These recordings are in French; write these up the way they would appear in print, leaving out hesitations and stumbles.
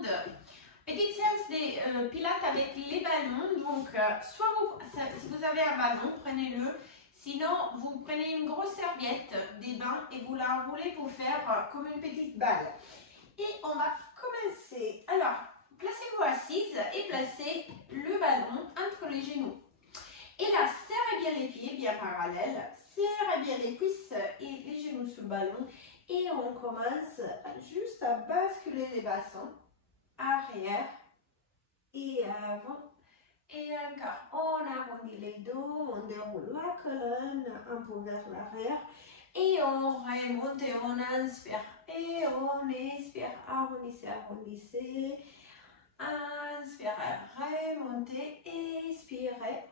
de petite séance de pilates avec les ballons. Donc, soit si vous avez un ballon, prenez-le. Sinon, vous prenez une grosse serviette des bains et vous la enroulez pour faire comme une petite balle. Et on va commencer. Alors, placez-vous assise et placez le ballon entre les genoux. Et là, serrez bien les pieds, bien parallèles. Serrez bien les cuisses et les genoux sur le ballon. Et on commence juste à basculer les bassins. Arrière et avant. Et encore. On arrondit les dos, on déroule la colonne un peu vers l'arrière. Et on remonte et on inspire. Et on expire. Arrondissez, arrondissez. Inspirez, remontez, expirez.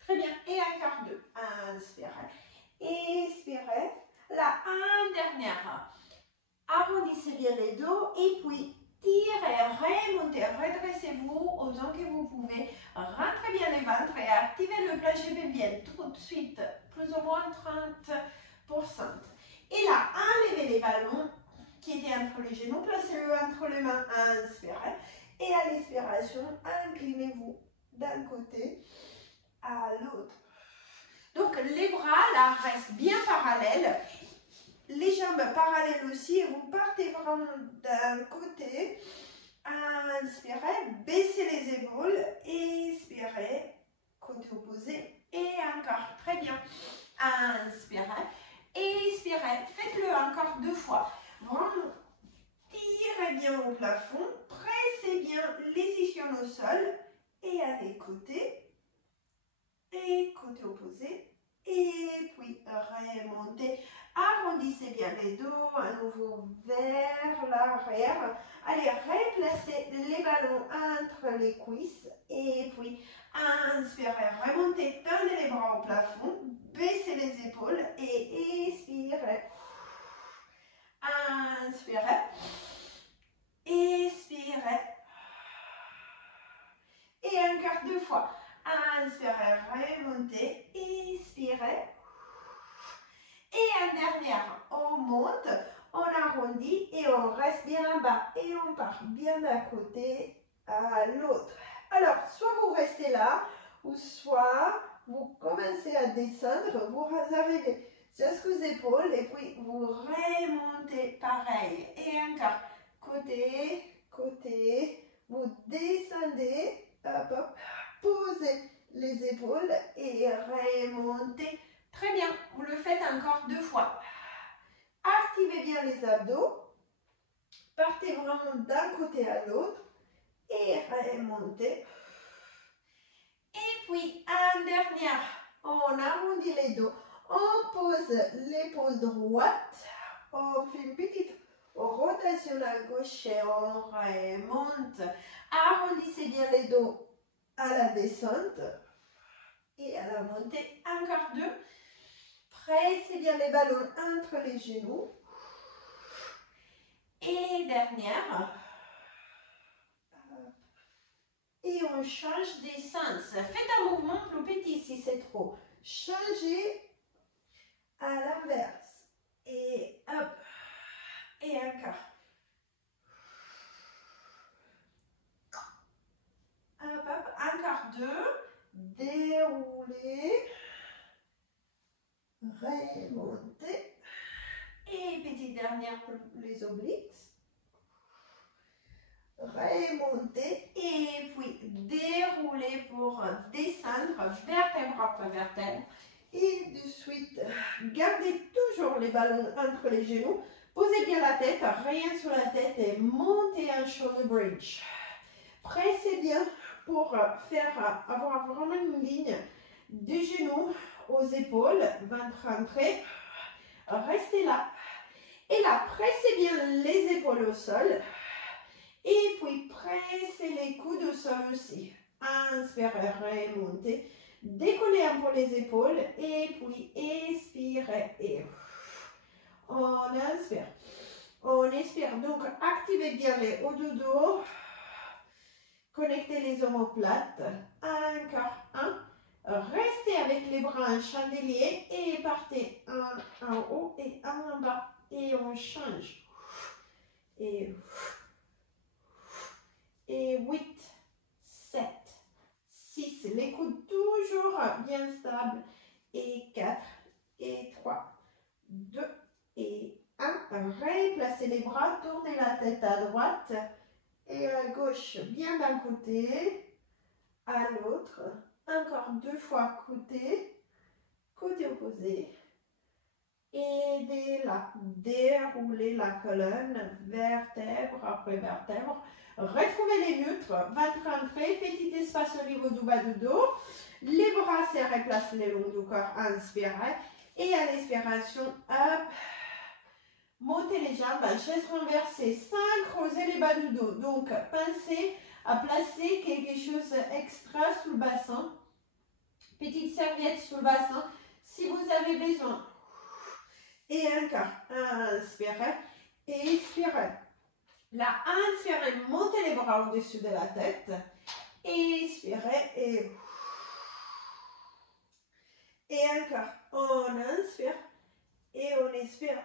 Très bien. Et encore deux. Inspirez, expirez. Là, un dernière. Arrondissez bien les dos et puis tirez, remontez, redressez-vous autant que vous pouvez. Rentrez bien le ventre et activez le plancher pelvien tout de suite, plus ou moins 30%. Et là, enlevez les ballons qui étaient entre les genoux, placez-le entre les mains, inspirez. Et à l'expiration, inclinez-vous d'un côté à l'autre. Donc les bras là restent bien parallèles. Les jambes parallèles aussi et vous partez vraiment d'un côté. Inspirez, baissez les épaules, expirez, côté opposé et encore, très bien. Inspirez, expirez, faites-le encore deux fois. Vraiment, tirez bien au plafond, pressez bien les ischions au sol et à les côtés et côté opposé. Et puis remontez, arrondissez bien les dos, à nouveau vers l'arrière. Allez, replacez les ballons entre les cuisses et puis inspirez, remontez, tendez les bras au plafond, baissez les épaules et expirez. Inspirez, expirez. Et encore deux fois. Inspirez, remontez, expirez. Et un dernier, on monte, on arrondit et on reste bien en bas. Et on part bien d'un côté à l'autre. Alors, soit vous restez là, ou soit vous commencez à descendre, vous arrivez jusqu'aux épaules et puis vous remontez pareil. Et encore, côté, côté, vous descendez, hop, hop. Posez les épaules et remontez. Très bien, vous le faites encore deux fois. Activez bien les abdos. Partez vraiment d'un côté à l'autre et remontez. Et puis, un dernier, on arrondit les dos. On pose l'épaule droite. On fait une petite rotation à gauche et on remonte. Arrondissez bien les dos à la descente et à la montée, encore deux. Pressez bien les ballons entre les genoux. Et dernière. Et on change des sens. Faites un mouvement plus petit si c'est trop. Changez à l'inverse. Et hop. Et encore. Hop, hop. Encore deux. Déroulez. Remontez. Et petite dernière pour les obliques. Remontez. Et puis déroulez pour descendre vertèbre après vertèbre. Et de suite, gardez toujours les ballons entre les genoux. Posez bien la tête, rien sur la tête et montez un shoulder bridge. Pressez bien pour avoir vraiment une ligne des genoux aux épaules, ventre rentré. Restez là. Et là, pressez bien les épaules au sol. Et puis, pressez les coudes au sol aussi. Inspirez, remontez. Décollez un peu les épaules. Et puis, expirez. Et on inspire. On expire. Donc, activez bien les hauts de dos. Connectez les omoplates. Encore un. Restez avec les bras en chandelier et partez un en haut et un en bas. Et on change. Et et 8, 7, 6. Les coudes toujours bien stables. Et 4, et 3, 2, et 1. Replacez les bras, tournez la tête à droite et à gauche, bien d'un côté, à l'autre. Encore 2 fois côté opposé. Aidez-la, déroulez la colonne, vertèbre après vertèbre. Retrouvez les neutres, ventre rentré, petit espace au niveau du bas du dos. Les bras serrés, placez le long du corps, inspirez. Et à l'expiration, hop, montez les jambes, chaise renversée, 5, creusez les bas du dos. Donc, pensez à placer quelque chose extra sous le bassin. Petite serviette sous le bassin, si vous avez besoin. Et encore, inspirez, expirez. Là, inspirez, montez les bras au-dessus de la tête. Expirez et encore, on inspire et on expire.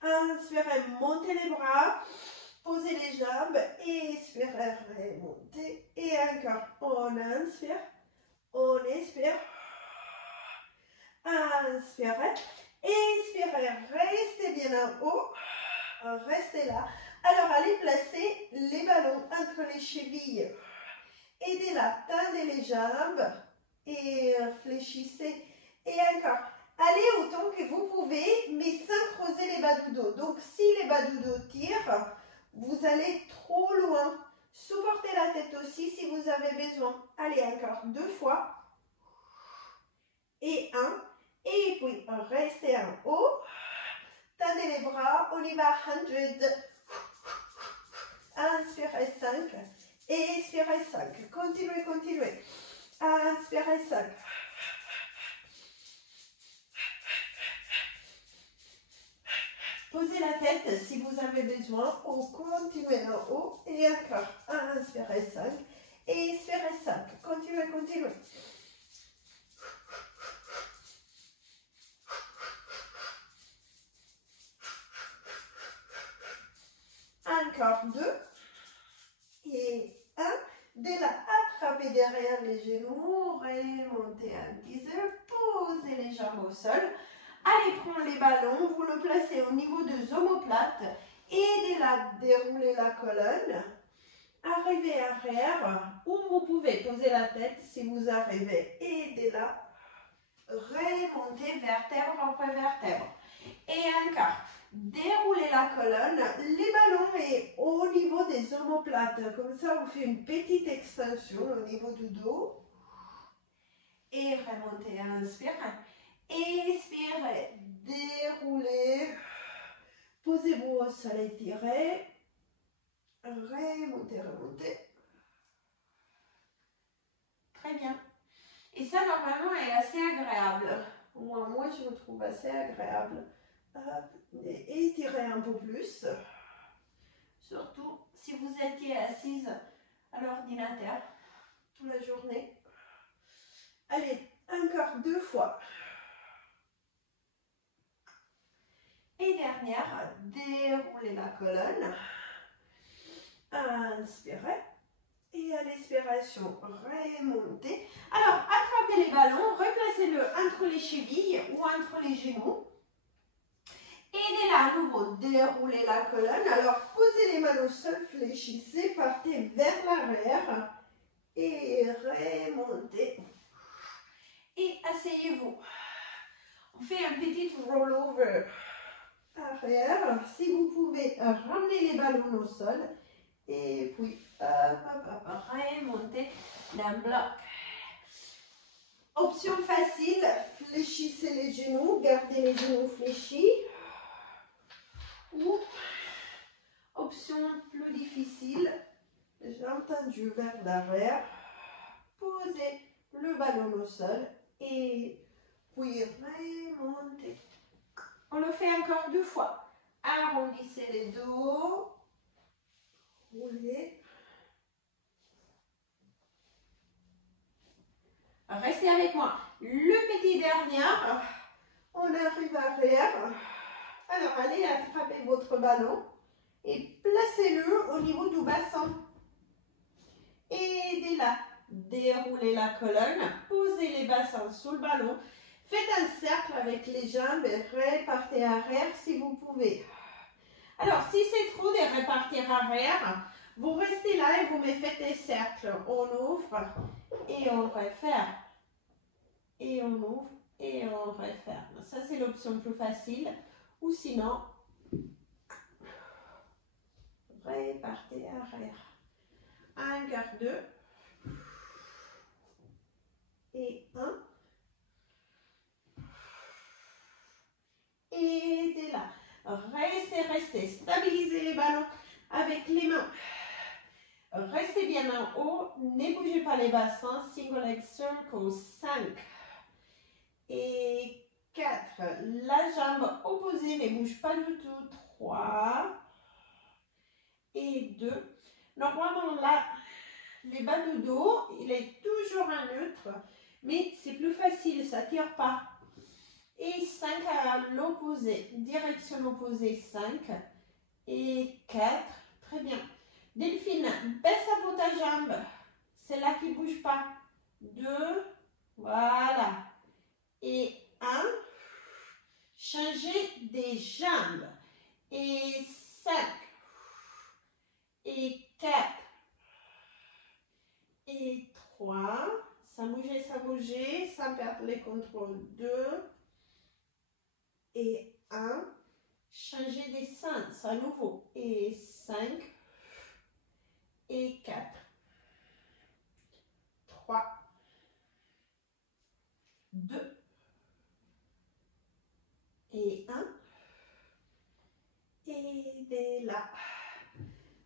Inspirez, montez les bras, posez les jambes, expirez, remontez. Et encore, on inspire, on expire. Inspirez, expirez, restez bien en haut, restez là. Alors, allez placer les ballons entre les chevilles. Aidez-la, tendez les jambes et fléchissez. Et encore, allez autant que vous pouvez, mais sans creuser les bas du dos. Donc, si les bas du dos tirent, vous allez trop loin. Supportez la tête aussi si vous avez besoin. Allez, encore 2 fois. Et 1. Et puis, restez en haut. Tendez les bras. On y va, 100. Inspirez 5. Expirez 5. Continuez, continuez. Inspirez 5. Posez la tête si vous avez besoin ou continuez en haut. Et encore. Inspirez 5. Expirez 5. Continuez, continuez. Encore 2 et 1. Dès là, attrapez derrière les genoux, remontez un petit peu, posez les jambes au sol. Allez prendre les ballons, vous le placez au niveau des omoplates. Aidez-la, déroulez la colonne. Arrivez arrière, ou vous pouvez poser la tête si vous arrivez. Aidez-la, remontez vertèbre après vertèbre. Et encore. Déroulez la colonne, les ballons est au niveau des omoplates. Comme ça, vous faites une petite extension au niveau du dos. Et remontez, inspirez. Expirez, déroulez. Posez-vous au sol, étirez. Remontez, remontez. Très bien. Et ça, normalement, est assez agréable. Moi, je le trouve assez agréable. Et étirez un peu plus, surtout si vous étiez assise à l'ordinateur toute la journée. Allez, encore 2 fois. Et dernière, déroulez la colonne. Inspirez. Et à l'expiration, remontez. Alors, attrapez les ballons, replacez-le entre les chevilles ou entre les genoux. Aidez-la à nouveau, déroulez la colonne. Alors, posez les mains au sol, fléchissez, partez vers l'arrière et remontez. Et asseyez-vous. On fait un petit rollover arrière. Si vous pouvez, ramener les ballons au sol et puis remontez d'un bloc. Option facile, fléchissez les genoux, gardez les genoux fléchis. Ou option plus difficile, j'ai entendu vers l'arrière, posez le ballon au sol et puis remontez. On le fait encore 2 fois. Arrondissez les dos, roulez. Restez avec moi. Le petit dernier, on arrive arrière. Alors, allez attraper votre ballon et placez-le au niveau du bassin. Aidez-la. Déroulez la colonne. Posez les bassins sous le ballon. Faites un cercle avec les jambes et repartez arrière si vous pouvez. Alors, si c'est trop de repartir arrière, vous restez là et vous me faites des cercles. On ouvre et on referme. Et on ouvre et on referme. Ça, c'est l'option plus facile. Ou sinon, repartez arrière. Un quart, 2. Et 1. Aidez-la. Restez. Stabilisez les ballons avec les mains. Restez bien en haut. Ne bougez pas les bassins. Single leg circle. 5. Et 4. La jambe opposée ne bouge pas du tout. 3. Et 2. Normalement, là, les bas de dos, il est toujours un neutre. Mais c'est plus facile, ça ne tire pas. Et 5 à l'opposé, direction opposée, 5 et 4, très bien. Delphine, baisse à bout ta jambe, c'est là qui ne bouge pas. 2, voilà. Et 1, changez des jambes. Et 5, et 4, et 3, ça bougeait, sans perdre les contrôles. 2, et 1, changer des sens à nouveau, et 5, et 4, 3, 2, et 1, et là,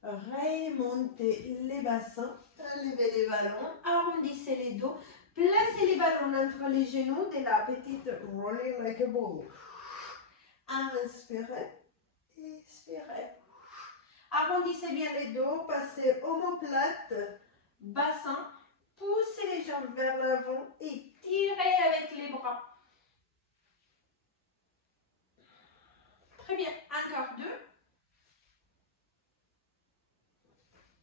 remontez les bassins, levez les ballons, arrondissez les dos, placez les ballons entre les genoux de la petite rolling like a ball. Inspirez, expirez. Arrondissez bien les dos, passez omoplate, bassin, poussez les jambes vers l'avant et tirez avec les bras. Très bien, encore 2.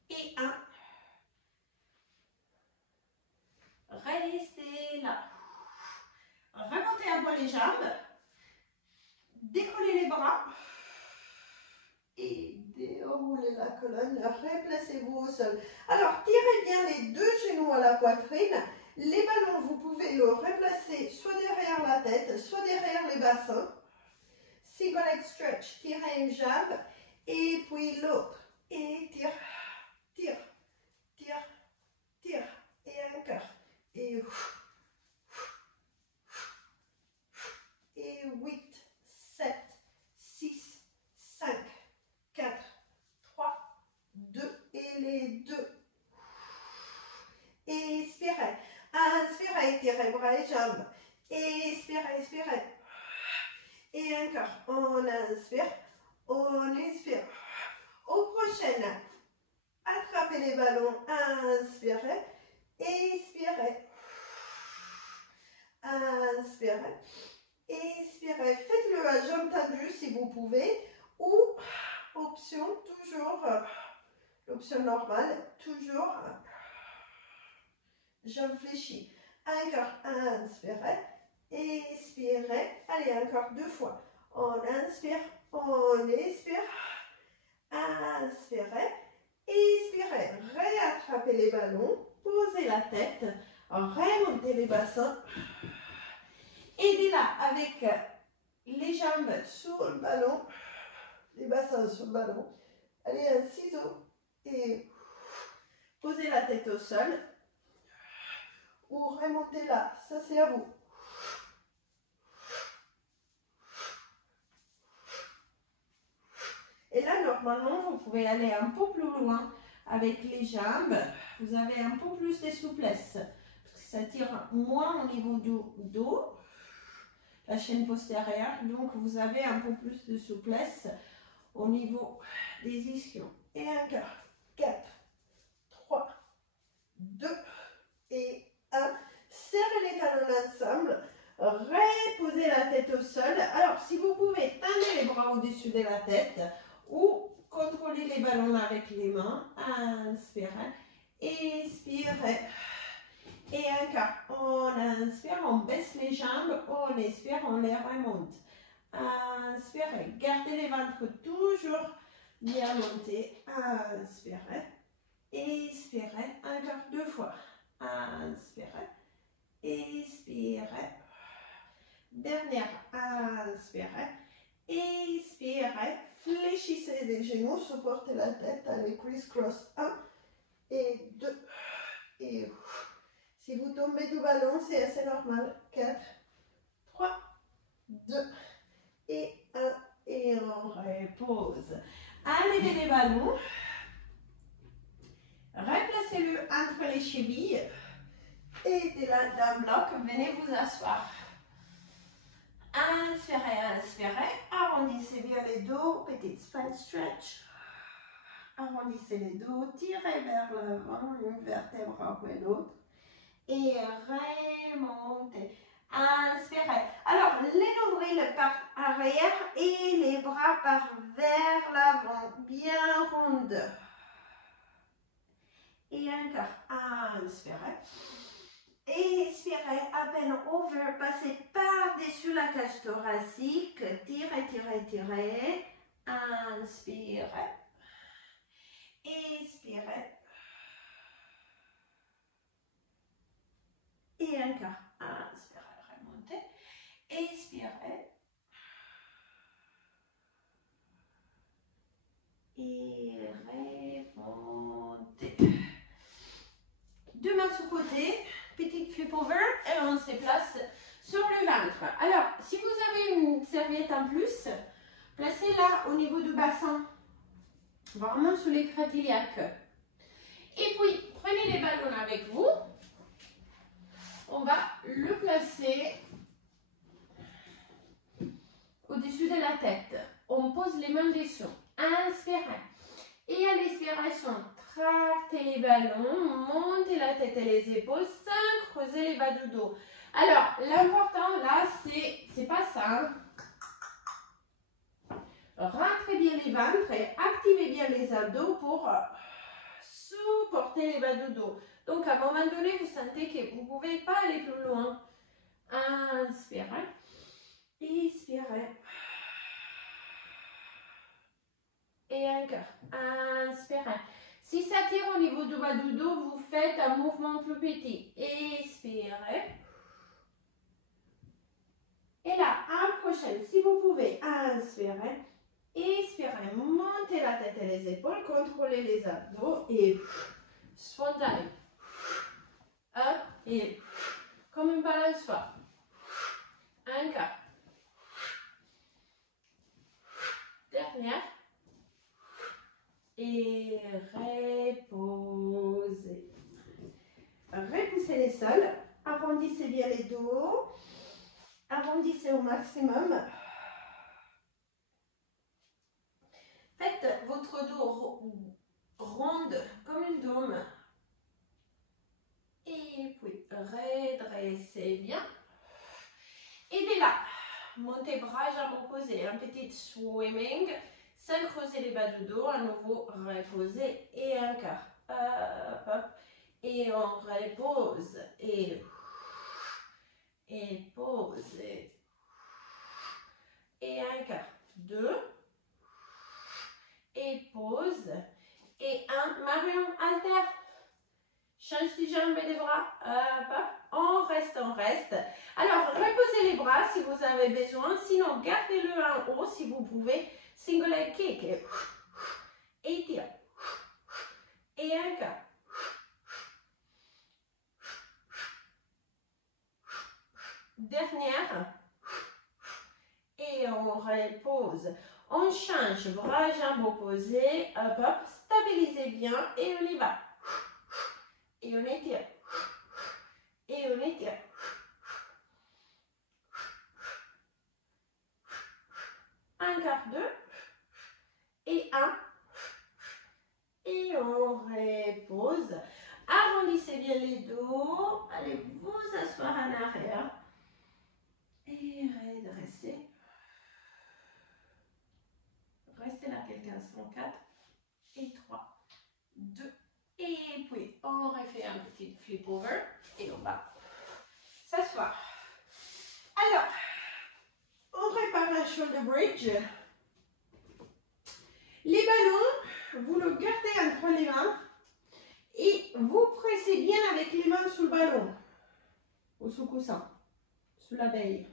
Et 1. Restez là. Remontez un peu les jambes. Décollez les bras. Et déroulez la colonne. Replacez-vous au sol. Alors, tirez bien les deux genoux à la poitrine. Les ballons, vous pouvez le replacer soit derrière la tête, soit derrière les bassins. Single leg stretch. Tirez une jambe. Et puis l'autre. Et tire. Tire, tire, tire, et encore, et 8, 7, 6, 5, 4, 3, 2, et les 2. Expirez, inspirez, tirez bras et jambes, expirez, expirez, et encore, on inspire, on expire. Au prochain. Attrapez les ballons, inspirez, expirez, inspirez, expirez. Faites-le à jambes tendues si vous pouvez, ou option toujours, l'option normale, toujours jambes fléchies. Encore, inspirez, expirez. Allez, encore 2 fois. On inspire, on expire, inspirez. Expirez, réattrapez les ballons, posez la tête, remontez les bassins. Aidez-la avec les jambes sur le ballon, les bassins sur le ballon. Allez, un ciseau et posez la tête au sol. Ou remontez là, ça c'est à vous. Et là, normalement, vous pouvez aller un peu plus loin avec les jambes. Vous avez un peu plus de souplesse. Parce que ça tire moins au niveau du dos, la chaîne postérieure. Donc, vous avez un peu plus de souplesse au niveau des ischions. Et encore. 4, 3, 2 et 1. Serrez les talons ensemble. Reposez la tête au sol. Alors, si vous pouvez, tendez les bras au-dessus de la tête. Ou contrôler les ballons arrière. avec les mains. Inspirez. Expirez. Et encore. On inspire, on baisse les jambes. On expire, on les remonte. Inspirez. Gardez les ventres toujours bien montés. Inspirez. Expirez. Encore 2 fois. Inspirez. Expirez. Dernière. Inspirez. Expirez. Fléchissez les genoux. Supportez la tête. Allez, criss-cross. 1 et 2. Et si vous tombez du ballon, c'est assez normal. 4, 3, 2 et 1. Et on repose. Enlevez les ballons. Replacez-le entre les chevilles. Et d'un bloc, venez vous asseoir. Inspirez, inspirez. Arrondissez bien les dos. Petite spine stretch. Arrondissez les dos. Tirez vers l'avant, une vertèbre après l'autre. Et remontez. Inspirez. Alors, les nombrils partent arrière et les bras partent vers l'avant. Bien ronde. Et encore. Inspirez. Expirez, à peine over, passez par-dessus la cage thoracique, tirez, tirez, tirez, inspirez, expirez, et encore, inspirez, remontez, expirez, et remontez. 2 mains sous côté. Petite flip over et on se place sur le ventre. Alors, si vous avez une serviette en plus, placez-la au niveau du bassin, vraiment sous les cartilages. Et puis, prenez les ballons avec vous. On va le placer au-dessus de la tête. On pose les mains dessous. Inspirez. Et à l'expiration, tractez les ballons, montez la tête et les épaules sans creuser les bas du dos. Alors, l'important là, c'est pas ça. Rentrez bien les ventres et activez bien les abdos pour supporter les bas du dos. Donc, à un moment donné, vous sentez que vous ne pouvez pas aller plus loin. Inspirez. Expirez. Et encore. Inspirez. Si ça tire au niveau du bas du dos, vous faites un mouvement plus petit. Expirez. Et là, en prochaine, si vous pouvez, inspirez. Expirez. Montez la tête et les épaules. Contrôlez les abdos. Et spontané. Hop. Et comme une balançoire. Encore. Dernière. Et reposez. Repoussez les sols. Arrondissez bien les dos. Arrondissez au maximum. Faites votre dos ronde comme une dôme. Et puis redressez bien. Et de là, montez bras, jambes opposées. Un petit swimming. Sans creuser les bas du dos, à nouveau reposer et encore. Hop, hop. Et on repose. Et pose. Et encore. 2. Et pose. Et 1. Marion, alterne. Change de jambe et des bras. Hop, hop. On reste, on reste. Alors, reposez les bras si vous avez besoin. Sinon, gardez-le en haut si vous pouvez. Single leg kick. Et tire. Et encore. Dernière. Et on repose. On change. Bras, jambes opposées. Hop, hop. Stabilisez bien. Et on y va. Et on étire. Et on étire. Encore 2. Et 1. Et on repose. Arrondissez bien les dos. Allez vous asseoir en arrière. Et redressez. Restez là quelques instants. 4, et 3, 2, et puis on refait un petit flip over et on va s'asseoir. Alors, on répare un shoulder bridge. Les ballons, vous le gardez entre les mains et vous pressez bien avec les mains sous le ballon, ou sous le coussin, sous la veille.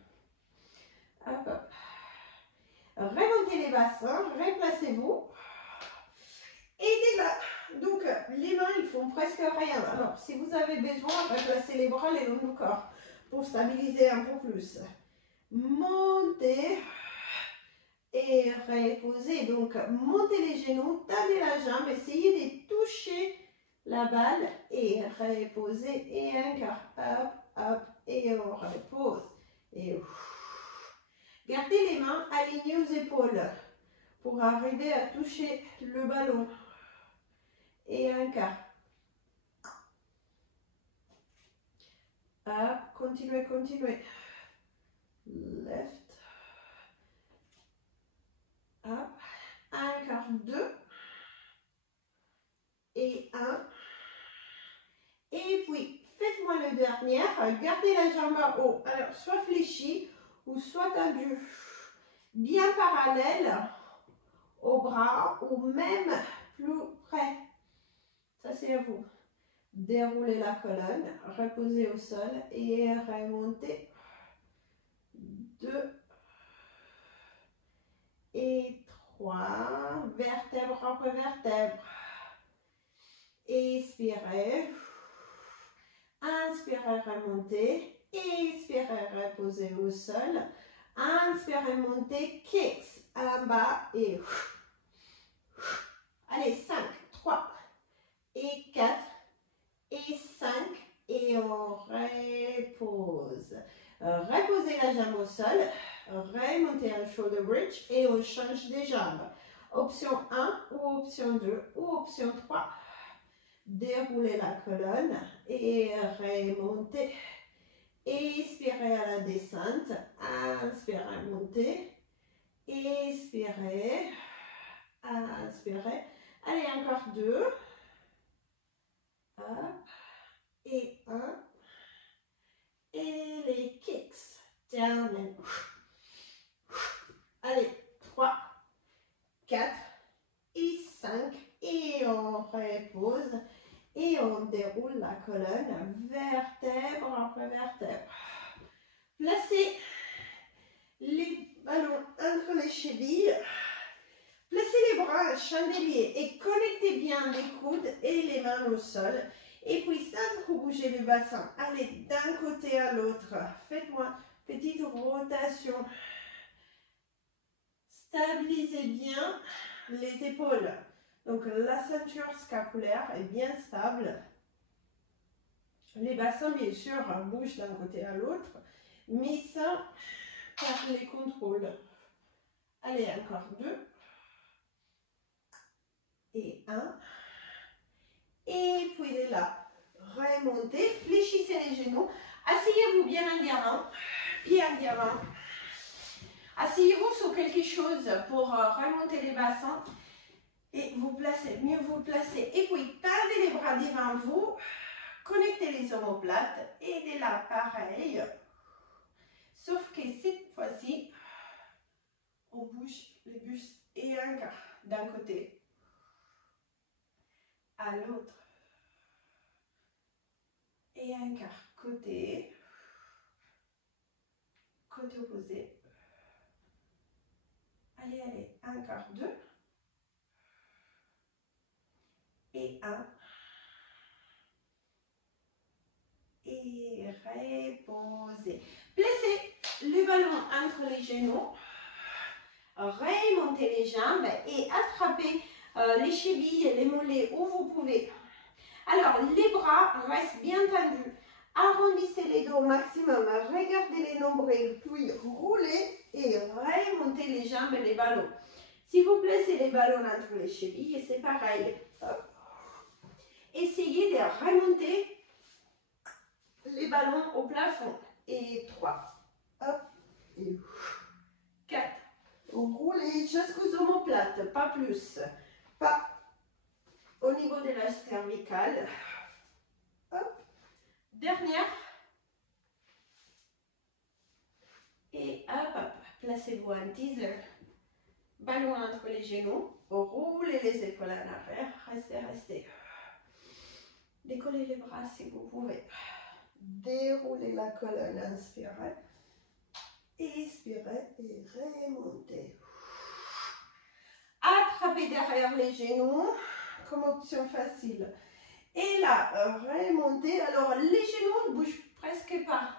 Hop, hop. Remontez les bassins, replacez-vous. Et dès là, donc les mains, ils font presque rien. Alors, si vous avez besoin, replacez les bras le long du corps pour stabiliser un peu plus. Montez et reposez. Donc, montez les genoux, tendez la jambe, essayez de toucher la balle et reposez. Et encore, hop, hop, et on repose. Et gardez les mains alignées aux épaules pour arriver à toucher le ballon. Et encore. Hop, continuez, continuez. Left. Hop. Encore 2. Et 1. Et puis, faites-moi le dernier. Gardez la jambe en haut. Alors, soit fléchie ou soit tendue. Bien parallèle au bras ou même plus près. Ça, c'est à vous. Déroulez la colonne, reposez au sol et remontez. 2 et 3. Vertèbre après vertèbre. Expirez. Inspirez, remontez. Expirez, reposez au sol. Inspirez, montez, kicks. En bas et... Allez, 5, 3 et 4 et 5 et on repose. Reposez la jambe au sol. Remontez un shoulder bridge et on change des jambes. Option 1 ou option 2 ou option 3. Déroulez la colonne et remontez. Expirez à la descente. Inspirez, montez. Expirez. Inspirez. Allez, encore 2. Hop. Et 1. Et les kicks. Down and... Allez, 3, 4 et 5. Et on repose. Et on déroule la colonne, vertèbre après vertèbre. Placez les ballons entre les chevilles. Placez les bras en chandelier et connectez bien les coudes et les mains au sol. Et puis, sans trop bouger le bassin, allez d'un côté à l'autre. Faites-moi une petite rotation. Stabilisez bien les épaules. Donc, la ceinture scapulaire est bien stable. Les bassins, bien sûr, bougent d'un côté à l'autre, mais ça, par les contrôles. Allez, encore 2. Et 1. Et puis de là, remontez, fléchissez les genoux. Asseyez-vous bien en diamant, pied en diamant. Asseyez-vous sur quelque chose pour remonter les bassins. Et vous placez, mieux vous placez. Et puis, tendez les bras devant vous. Connectez les omoplates. Et de là, pareil. Sauf que cette fois-ci, on bouge les bustes et encore d'un côté à l'autre. Et encore côté. Côté opposé. Allez, allez, encore 2. Et 1. Et reposez. Placez le ballon entre les genoux. Remontez les jambes et attrapez les chevilles, les mollets où vous pouvez. Alors, les bras restent bien tendus. Arrondissez les dos au maximum. Regardez les nombrils, puis roulez et remontez les jambes et les ballons. Si vous placez les ballons entre les chevilles, c'est pareil. Hop. Essayez de remonter les ballons au plafond. Et 3. Hop. Et 4. Roulez jusqu'aux omoplates, pas plus. Pas au niveau de la cervicale. Hop. Dernière. Et hop, hop. Placez-vous un teaser. Ballon entre les genoux. Roulez les épaules en arrière. Restez, restez. Décollez les bras si vous pouvez. Déroulez la colonne. Inspirez. Expirez et remontez. Attrapez derrière les genoux comme option facile. Et là, remontez. Alors, les genoux ne bougent presque pas.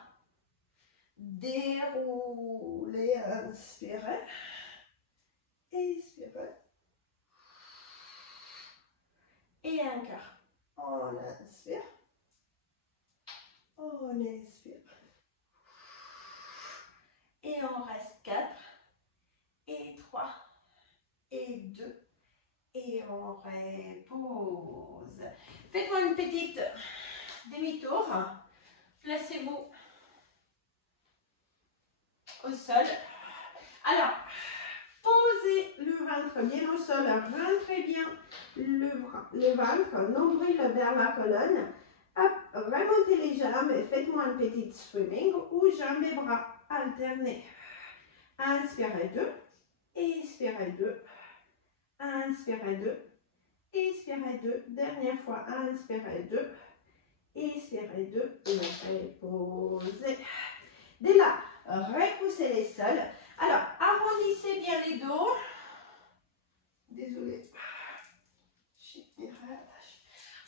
Déroulez, inspirez. Expirez. Et un quart. On inspire. On expire. Et on reste 4. Et 3. Et 2. Et on repose. Faites-moi une petite demi-tour. Placez-vous au sol. Alors, posez le ventre bien au sol. Rentrez bien le ventre. Nombril vers la colonne. Hop, remontez les jambes et faites-moi une petite swimming ou jambes et bras alternés. Inspirez 2. Expirez 2. Inspirez 2. Expirez 2. Dernière fois. Inspirez 2. Expirez 2. Et reposez. Dès là, repoussez les sols. Alors, arrondissez bien les dos. Désolée.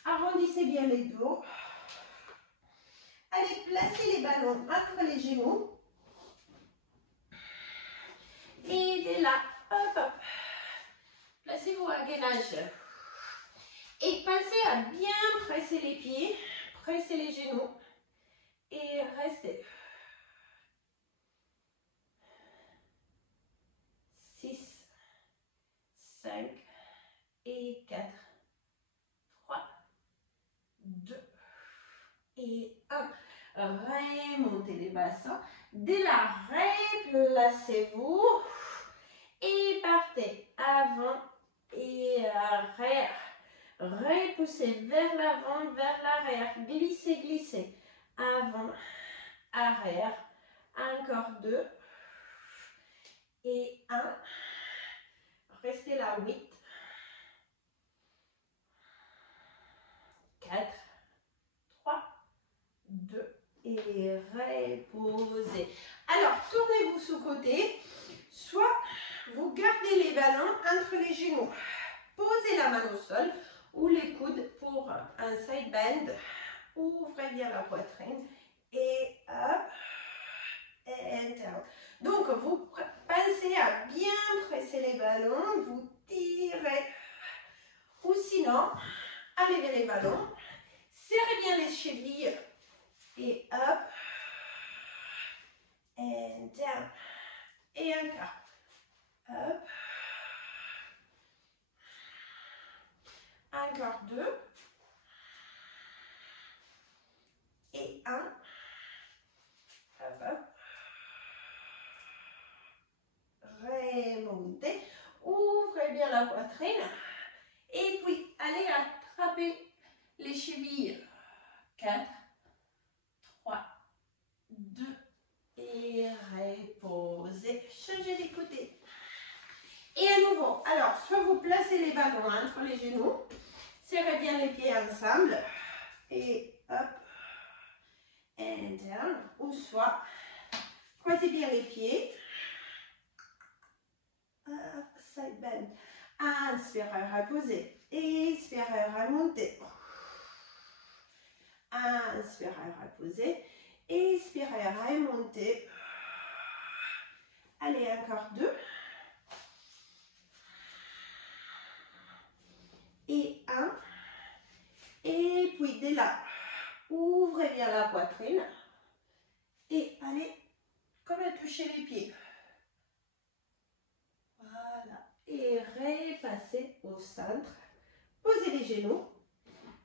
Arrondissez bien les dos. Allez, placez les ballons entre les genoux. Et dès là, hop, hop. Placez-vous à gainage. Et pensez à bien presser les pieds, presser les genoux. Et restez. 6, 5 et 4, 3, 2 et 1. Remontez les bassins. Dès là, replacez-vous et partez avant et arrière. Repoussez vers l'avant, vers l'arrière. Glissez, glissez. Avant, arrière. Encore 2 et 1. Restez là, 8, 4, 3, 2 et reposez. Alors, tournez-vous sous côté. Soit vous gardez les ballons entre les genoux. Posez la main au sol ou les coudes pour un side bend. Ouvrez bien la poitrine et hop, et down. Donc, vous pensez à bien presser les ballons, vous tirez. Ou sinon, enlevez les ballons, serrez bien les chevilles et hop, and down. Et encore. Hop. Encore 2. Et 1. Hop, hop. Remontez. Ouvrez bien la poitrine. Et puis, allez attraper les chevilles. 4, 3, 2 et reposez. Changez les côtés. Et à nouveau, alors, soit vous placez les ballons entre les genoux, serrez bien les pieds ensemble, et hop, and down, ou soit, croisez bien les pieds, side bend, inspirez, reposez, expirez, remontez, inspirez, reposez, expirez, remontez, allez, encore 2, et 1, et puis dès là, ouvrez bien la poitrine, et allez, comme à toucher les pieds. Voilà, et repassez au centre, posez les genoux,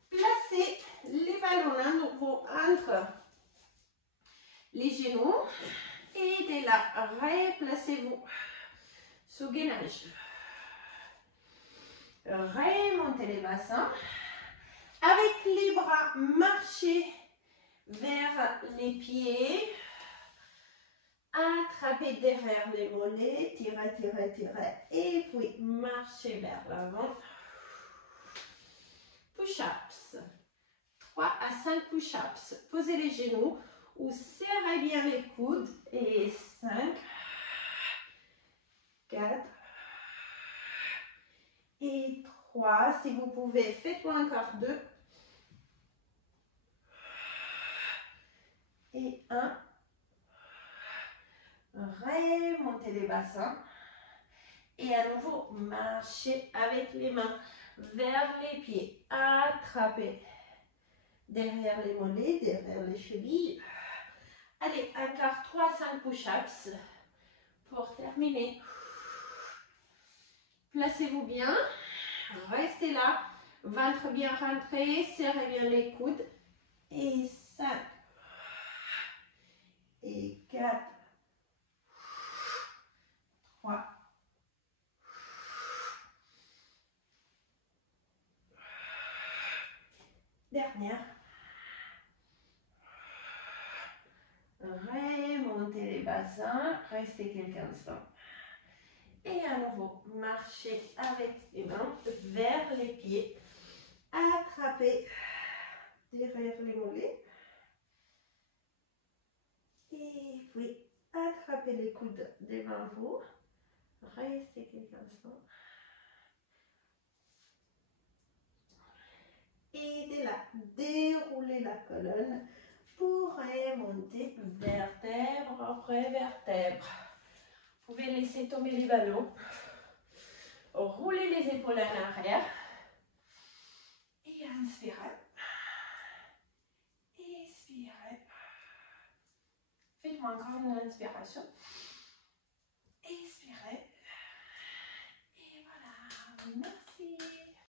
placez les ballons à nouveau entre les genoux, et dès là, replacez-vous sous gainage. Remontez les bassins. Avec les bras, marchez vers les pieds. Attrapez derrière les mollets. Tirez, tirez, tirez. Et puis, marchez vers l'avant. Push-ups. 3 à 5 push-ups. Posez les genoux ou serrez bien les coudes. Et 5, 4 et 3. Si vous pouvez, faites-moi encore 2. Et 1. Remontez les bassins. Et à nouveau, marchez avec les mains vers les pieds. Attrapez derrière les mollets, derrière les chevilles. Allez, encore 3-5 push-ups pour terminer. Placez-vous bien. Restez là. Ventre bien rentré. Serrez bien les coudes. Et 5. Et 4. 3. Dernière. Remontez les bassins. Restez quelques instants. Et à nouveau, marchez avec les mains vers les pieds. Attrapez derrière les mollets. Et puis, attrapez les coudes devant vous. Restez quelques instants. Et de là, déroulez la colonne pour remonter vertèbre après vertèbre. Vous pouvez laisser tomber les ballons. Roulez les épaules en arrière. Et inspirez. Expirez. Faites-moi encore une inspiration.